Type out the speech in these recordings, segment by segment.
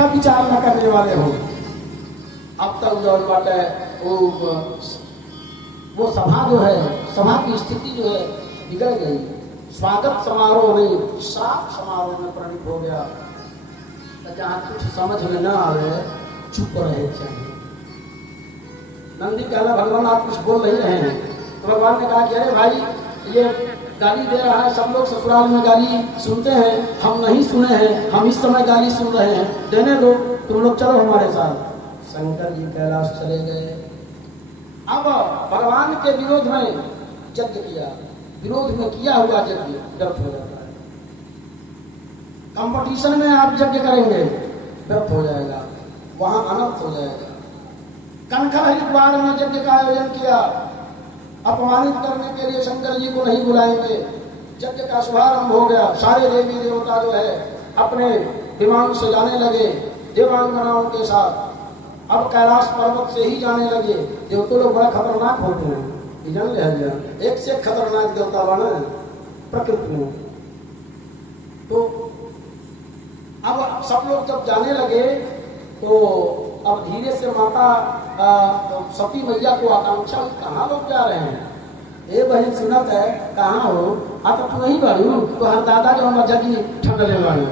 का विचार न करने वाले हो। अब तक जो बात है वो सभा जो है, सभा की स्थिति जो है बिगड़ गई। स्वागत समारोह में, श्राप समारोह में परिणत हो गया। तो जहाँ कुछ समझ में न आवे चुप रहे चाहिए। नंदी कहला भगवान आप कुछ बोल नहीं रहे हैं। तो भगवान ने कहा कि अरे भाई ये गाली दे रहा है, सब लोग ससुराल में गाली सुनते हैं, हम नहीं सुने हैं, हम इस समय गाली सुन रहे हैं, देने दो, तुम लोग चलो हमारे साथ। शंकर जी कैलाश चले गए। अब भगवान के विरोध में यज्ञ किया, विरोध में किया हुआ यज्ञ व्यर्थ हो जाता है। कंपटीशन में आप यज्ञ करेंगे व्यर्थ हो जाएगा, वहां अनर्थ हो जाएगा। कनखल हरिद्वार में यज्ञ का आयोजन किया, अपमानित करने के लिए शंकर जी को नहीं बुलाएंगे। यज्ञ का शुभारंभ हो गया। सारे देवी देवता जो है अपने विमान से जाने लगे देवांगनाओं के साथ। अब कैलाश पर्वत से ही जाने लगे। देवता लोग बड़ा खतरनाक होते हैं, जान ले एक से खतरनाक देवता बना प्रकृति में। तो अब सब लोग जब जाने लगे तो अब धीरे से माता सती मैया को आकांक्षा, कहाँ लोग जा रहे हैं? ए बहन सुनत है, कहाँ हो? अब तू नहीं बाड़ू तो हर दादा जो हम जगी ठंडले बाड़ू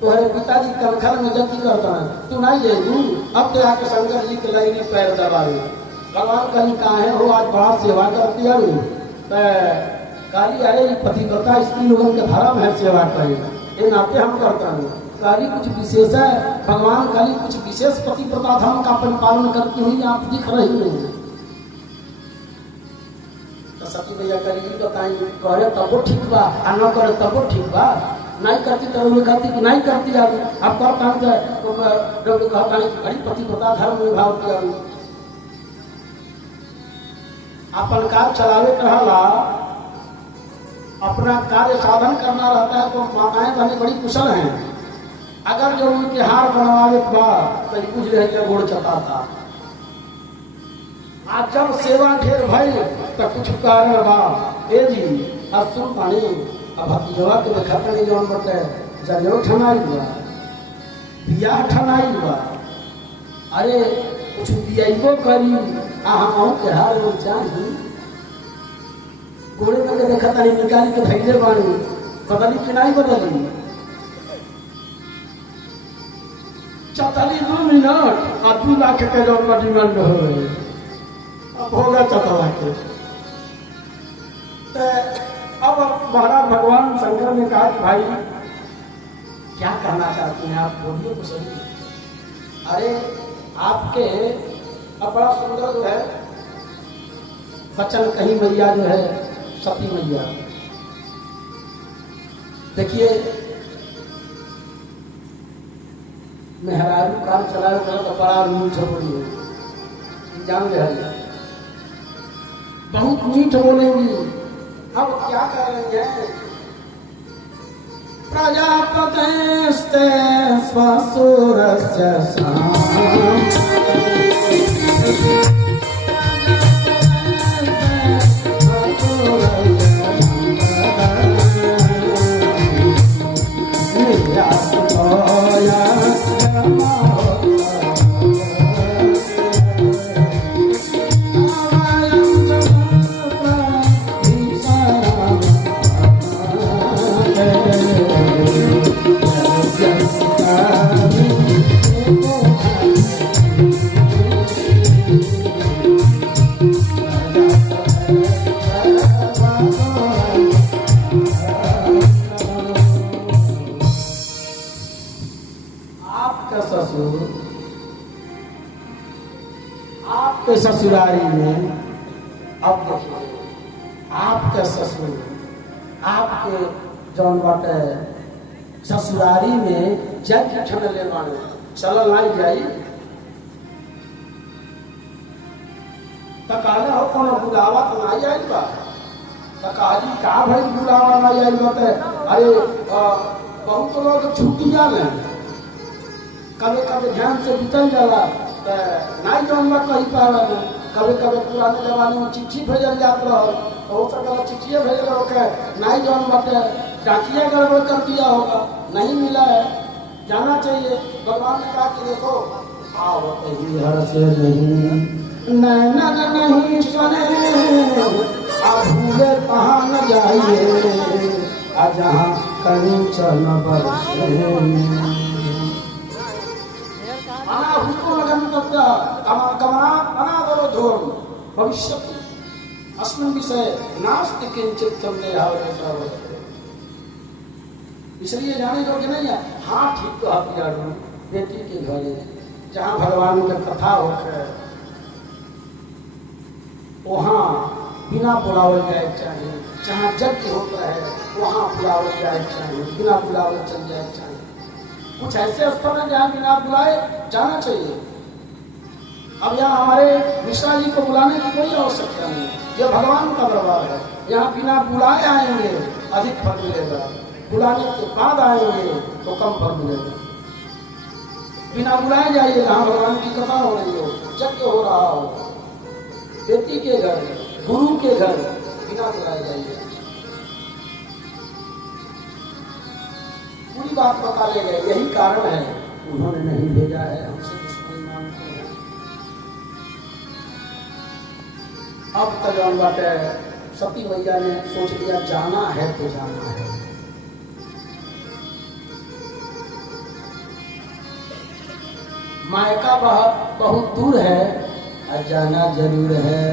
तो है पिताजी कनखल में जगी करता है, तू नहीं जाएगी। अब तो आके शंकर जी के लाइनी पैर दबाड़ू। भगवान कहीं कहाँ है हो, आज बड़ा सेवा करती है काली। अरे पतिव्रता स्त्री लोगों के धर्म है सेवा करें, ये नाते हम करता हूँ। काली कुछ विशेष है, भगवान काली कुछ विशेष पतिव्रता धर्म का परिपालन करती हुई आप दिख रही है। तो सती भैया करी बताई, करे तब ठीक बा, न करे तब ठीक बा। नहीं करती तो कहती कि नहीं करती। अब कहता बड़ी पतिव्रता धर्म विभाग किया। अपन कार्य चलावे कहला, अपना कार्य साधन करना रहता है। तो माताएं बहने बड़ी कुशल हैं। अगर जो उनके हार बनवावे के बाद तो कुछ रहे गोड़ चताता। आज जब सेवा ढेर भई तो कुछ कारण बा ए जी सुन पानी। अब भतीजवा के देखा नहीं जौन बटे जनेऊ ठनाई हुआ, बियाह ठनाई हुआ। अरे कुछ दियाइबो करी हम के हार हो चाही। गोड़े में देखा नहीं निकाली के भैले बानी, बदली कि नहीं बदली? 42 मिनट और 2 लाख के जो डिमांड हो गई। अब होगा 4 लाख। अब महाराज भगवान शंकर ने कहा कि भाई क्या कहना चाहती हैं आप, बोलिए तो सही। अरे आपके अब बड़ा सुंदर जो है बचन कही मैया जो है सती मैया, देखिए मेहरारू कार चलाए तो बड़ा मीठ बोली है, जान रहे बहुत मीठ बोलेंगी। अब क्या करेंगे? प्रजापते स्वसुरस्य आपके ससुरारी में। अब देखिए आपके ससुर आपके जौन बाटे ससुरारी में जग ठनले बाड़े, चल नहीं जाई तो कहले हो कोनो बुलावा तो नहीं आई बा। तो कहा का भाई बुलावा नहीं आई बा? अरे बहुत लोग छुट्टियां लें, कभी कभी ध्यान से बीतल जाला नहीं जौन बा कही पावे। कभी कभी पुराने जमाने में चिट्ठी भेजल जात रहो, तो हो सकता चिट्ठिया भेजल होके नहीं जौन बाटे डाकिया गड़बड़ कर दिया होगा, नहीं मिला है। जाना चाहिए। भगवान ने कहा कि देखो आवत ही हर से नहीं नैनन नहीं सुने भूले कहाँ न जाइए जहाँ कहीं चल बरसे भविष्य अस्मिन् विषय नास्ति किंचित संदेह। इसलिए जाने योग्य नहीं है। हाँ ठीक तो आप यार बेटी के घरे जहाँ भगवान की कथा होकर वहाँ बिना बुलावल जाए चाहिए, जहाँ यज्ञ होता है वहाँ बुलावल जाए चाहिए, बिना बुलावल चल जाए चाहिए। कुछ ऐसे स्थल है जहाँ बिना बुलाए जाना चाहिए। अब यहाँ हमारे मिश्रा जी को बुलाने की कोई आवश्यकता नहीं, यह भगवान का दरबार है। यहाँ बिना बुलाए आएंगे अधिक फल मिलेगा, बुलाने के बाद आएंगे तो कम फल मिलेगा। बिना बुलाए जाइए जहाँ भगवान की कथा हो रही हो, यज्ञ हो रहा हो, बेटी के घर, गुरु के घर, बिना बुलाए जाइए। पूरी बात बता ले गए, यही कारण है उन्होंने नहीं भेजा है, हमसे दुश्मनी मानते हैं। अब तक बाटे सती मैया ने सोच लिया जाना है तो जाना है। मायका बहुत दूर है और जाना जरूर है।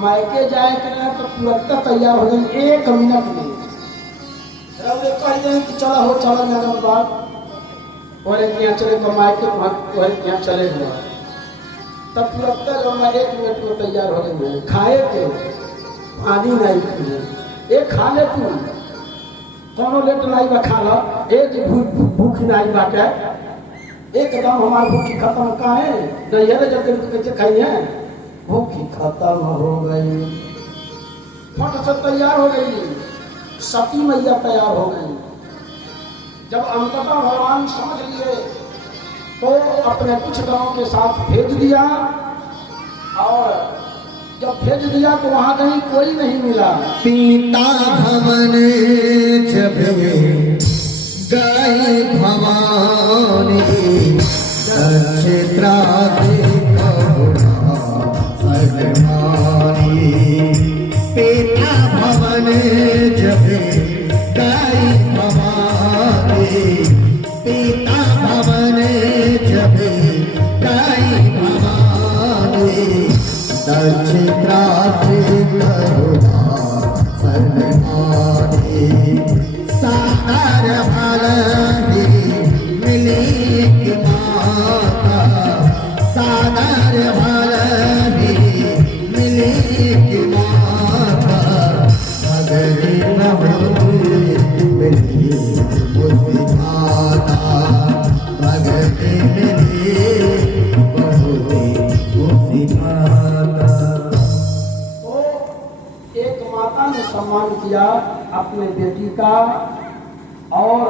मायके जाए के तो तुरंत तैयार हो जाए 1 मिनट में। कह दें कि चला हो चला जाना बात और यहाँ चले तो मायके यहाँ चले हुआ तब तुरंत जो मैं 1 मिनट में तैयार हो गए। खाए के पानी नहीं पिए एक खा ले तू कोनो लेट नहीं बा खा लो एक भूख नहीं बाटे एकदम हमारी भूखी खत्म का है नहीं जब कैसे खाई है भूखी खत्म हो गई। फट से तैयार हो गई, सती मैया तैयार हो गई। जब अंततः भगवान समझ लिए तो अपने कुछ गांव के साथ भेज दिया और जब भेज दिया तो वहां कहीं कोई नहीं मिला। सीता भवन जब गई भवानी क्षेत्रा सीता भवन जब गई भवानी सीता भवन जब गई भवानी क्षेत्रा सागर फल मिली माता सागर फल मिली माता मगरी मिली माता मगरी मिली माता। एक माता ने सम्मान किया अपने बेटी का और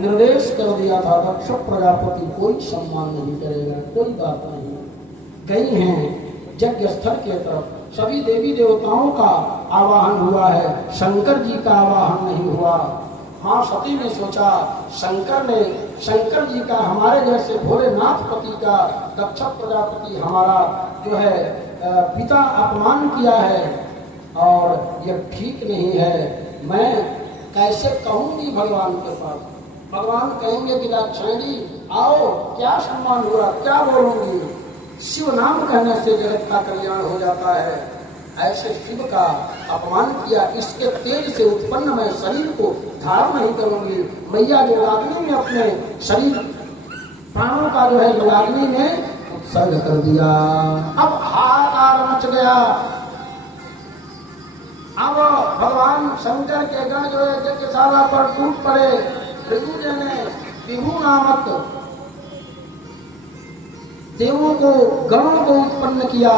निर्देश कर दिया था दक्ष प्रजापति कोई सम्मान नहीं करेगा, कोई बात नहीं। गई हैं यज्ञ स्थल के तरफ, सभी देवी देवताओं का आवाहन हुआ है, शंकर जी का आवाहन नहीं हुआ। हाँ सती ने सोचा शंकर जी का हमारे जैसे भोलेनाथ पति का दक्ष प्रजापति हमारा जो है पिता अपमान किया है और यह ठीक नहीं है। मैं कैसे कहूंगी भगवान के पास, भगवान कहेंगे कि दाक्षायणी आओ क्या सम्मान हुआ क्या बोलूंगी। शिव नाम कहने से जगत का कल्याण हो जाता है, ऐसे शिव का अपमान किया। इसके तेज से उत्पन्न मैं शरीर को धारण नहीं करूंगी। मैया योगाग्नि में अपने शरीर प्राणों का जो है योगाग्नि में उत्सर्ग कर दिया। अब हाहाकार मच गया। अब भगवान शंकर के गण जो है यज्ञशाला पर टूट पड़े। ऋतुजय ने विभु नामक देवों को गणों को उत्पन्न किया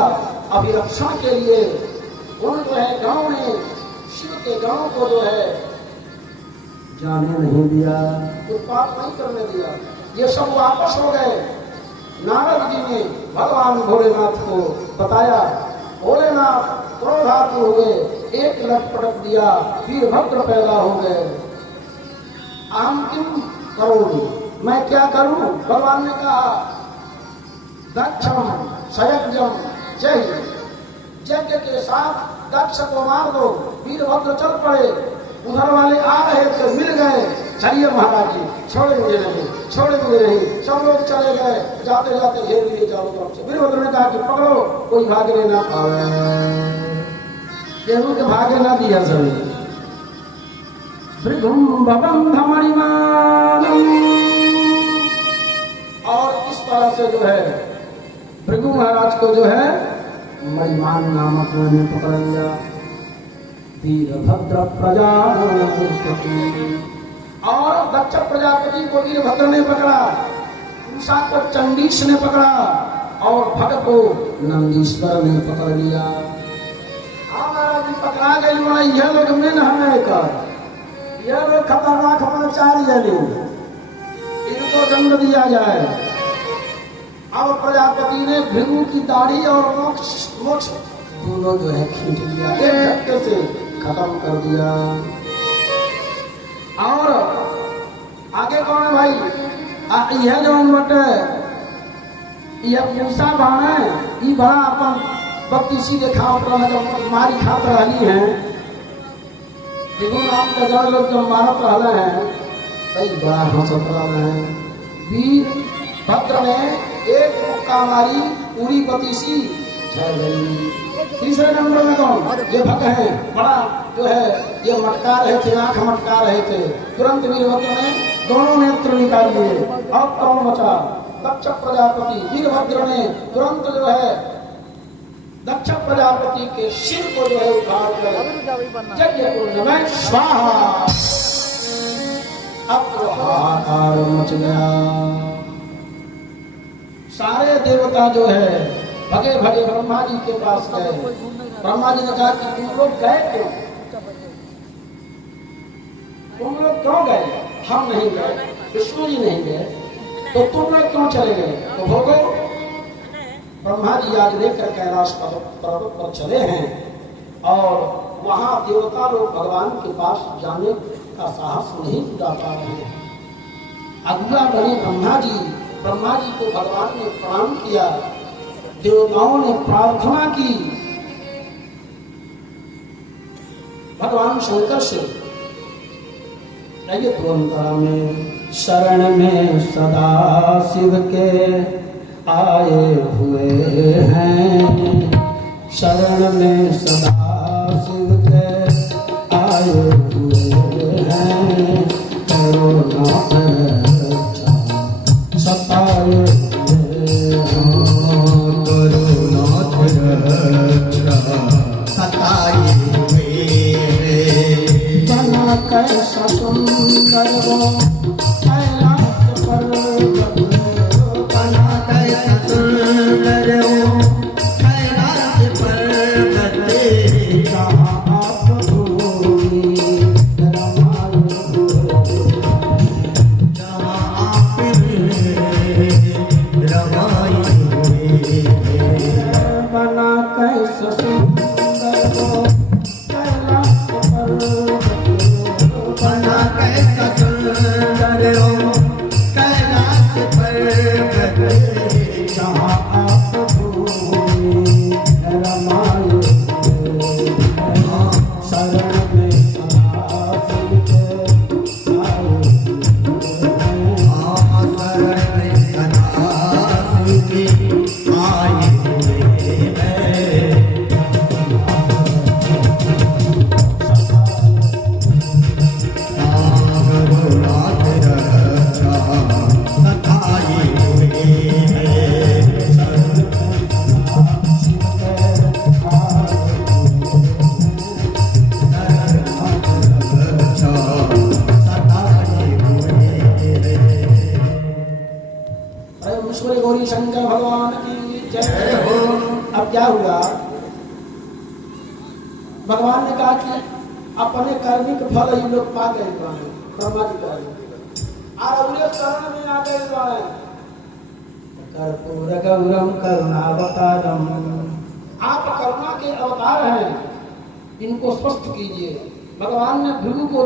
अभिरक्षण के लिए। उन जो है गणों ने शिव के गणों को जो है जाने नहीं दिया, उत्पात नहीं करने दिया। ये सब वापस हो गए। नारद जी ने भगवान भोलेनाथ को बताया, भोलेनाथ क्रोधातु हो गए, एक लट पटक दिया, वीरभद्र पैदा हो गए। अहम किम करोमि, मैं क्या करूं? भगवान ने कहा दक्षम सयज्ञम जय, यज्ञ के साथ दक्ष को मार दो। वीरभद्र चल पड़े, उधर वाले आ रहे थे, मिल गए, चलिए महाराज जी, छोड़ेंगे नहीं, छोड़ेंगे नहीं। सब लोग चले गए, जाते जाते घेर लिए चारों तरफ से। वीरभद्र ने कहा कि पकड़ो, कोई भागने ना पावे, केहू के भागे ना दिया सभी। भृगुम बबंधमणिमानम, और इस तरह से जो है भृगु महाराज को जो है मणिमान नामक ने पकड़ लिया। वीरभद्र प्रजापति, और दक्ष प्रजापति को वीरभद्र ने पकड़ा, उषा को चंडीश ने पकड़ा, और भग को नंदीश्वर ने पकड़ लिया। महाराज जी पकड़ा गई, यह लोग में हमें कर, यह लोग खतरनाक आचार्य लोग, इनको दंड दिया जाए। अब प्रजापति ने भृगु की दाढ़ी और मोक्ष दोनों जो है खींच लिया, एक झटके से खत्म कर दिया। और आगे कौन है भाई? यह जो बटे यह पूसा बाण है, ये बड़ा अपन बत्तीसी देखा मारी खात रही है। नाम के जड़ लोग जब मारत रहे हैं, कई बड़ा हंसत रहे हैं। वीरभद्र ने एक मुक्का मारी, पूरी बत्तीसी झड़ गई। तीसरे नंबर में कौन? ये भक्त है, बड़ा जो है ये मटका रहे थे, आंख मटका रहे थे। तुरंत वीरभद्र ने दोनों नेत्र निकाल लिए। अब कौन बचा? दक्ष प्रजापति। वीरभद्र ने तुरंत जो है दक्ष प्रजापति के सिर को जो है उखाड़ कर यज्ञ कुंड में स्वाहा। अब तो हाहाकार मच गया, सारे देवता जो है भगे भगे ब्रह्मा जी के पास गए। ब्रह्मा जी ने कहा कि तुम लोग गए क्यों? तुम लोग क्यों गए? हम नहीं गए, विष्णु जी नहीं गए, तो तुम लोग क्यों चले गए? तो भोगो। ब्रह्मा जी आज लेकर कैलाश पर्वत पर चले हैं, और वहां देवता लोग भगवान के पास जाने का साहस नहीं जुटा पा रहे हैं। अगला बने ब्रह्मा जी को भगवान ने प्रणाम किया, देवताओं ने प्रार्थना की भगवान शंकर से। तुरंतरा में शरण में सदा शिव के आए हुए हैं, शरण में सदा शिव के आए हुए हैं। करुणाथ रक्षा सताए करुणाथ रक्षा सताए हुए, बना कैसा सुंदर वो कैलाश पर्वत, बना कैसा सुंदर वो कैलाश पर्वत, जहाँ आप भूमि रमाए जहाँ आप रमाए हुए। बना कैसा सुंदर वो कैलाश पर्वत, बना कैसा सुंदर वो कैलाश पर्वत, जहाँ आप भूमि रमाए शरण में सदा शिव के आए हुए हैं। शरण में सदा शिव के आए हुए हैं। करुणाथ रक्षा सताए हुए हैं। शिव के आए रक्षा सताए हुए हैं। ईश्वरी गौरी शंकर भगवान की जय हो। अब क्या हुआ? भगवान ने कहा कि अपने कर्मी के फल ही लोग पा गए, ब्रह्मा जी कह रहे शरण में आ गए। कर्पूर गौरम करुणावतारम, आप करुणा के अवतार हैं, इनको स्वस्थ कीजिए। भगवान ने भृगु को